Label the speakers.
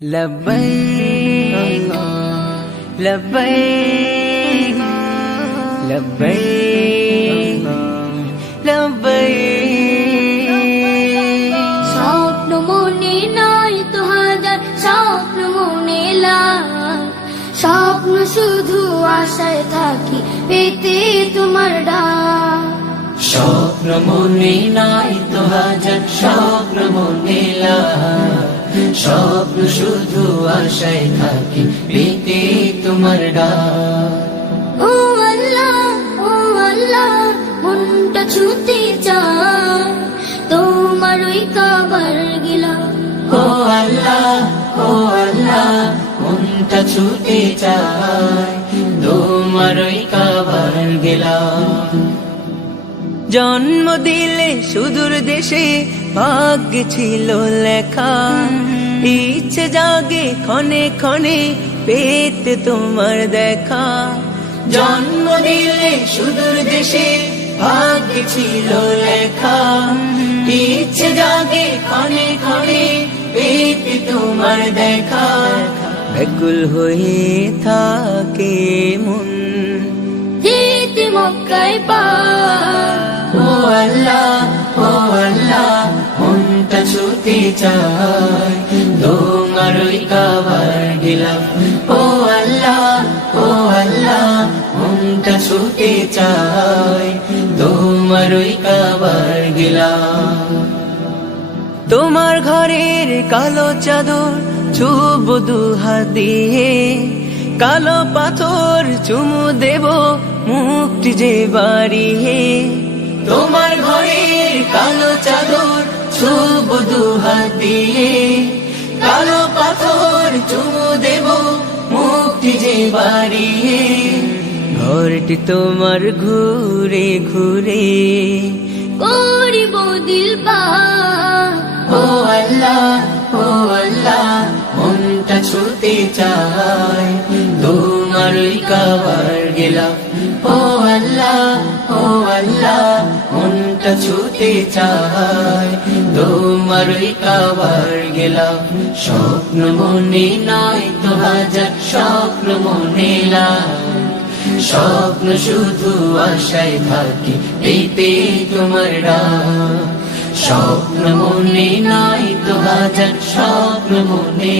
Speaker 1: لبيك لبيك لبيك لبيك
Speaker 2: স্বপ্ন মনে নয় তো হাজার স্বপ্ন মনে লাল স্বপ্ন শুধু আশায় থাকি পেতে তোমার ডাক
Speaker 1: স্বপ্ন মনে নাই তো হাজার স্বপ্ন মনে লাই স্বপ্ন শুধু আশায় থাকি পেতে তোমার ডাক।
Speaker 2: ও আল্লাহ ও আল্লাহ মনটা ছুতে চায়। তোমার ওই কাবার গিলা।
Speaker 1: ও আল্লাহ ও আল্লাহ মনটা ছুটে চায়। তোমার ওই কাবার জন্ম দিলে সুদূর দেশে ভাগ্য ছিল লেখা। ইচ্ছে জাগে ক্ষণে ক্ষণে পেতে তোমার দেখা। জন্ম দিলে সুদূর দেশে ভাগ্য ছিল লেখা। ইচ্ছে জাগে ক্ষণে ক্ষণে পেতে তোমার দেখা। ব্যাকুল হয়ে থাকে মন।
Speaker 2: মক্কায় পা
Speaker 1: ছুতে চায় তোমার ওই কাবার গেলাম ও আল্লাহ ও আল্লাহ মনটা ছুতে চায় তোমার ওই কাবার গেলাম তোমার ঘরের কালো চাদর ছুব দুহাত দিয়ে কালো পাথর চুমু দেব মুক্তি যে বাড়িয়ে তোমার ঘরের ছুব দুহাত দিয়ে কালো পাথর চুমু দেব মুক্তি যে বাড়িয়ে। ঘরটি তোমার ঘুরে ঘুরে।
Speaker 2: করিব দিল পা।
Speaker 1: ও আল্লাহ ও আল্লাহ মনটা ছুতে চায় তোমার ওই কাবার গেলাম। ও আল্লাহ মনটা ছুতে চায় তোমার কাবার গেলাম। স্বপ্ন মনে নয় তো হাজার স্বপ্ন মনে স্বপ্ন শুধু আশায় থাকি পেতে তোমার স্বপ্ন মনে নয় তো হাজার স্বপ্ন মনে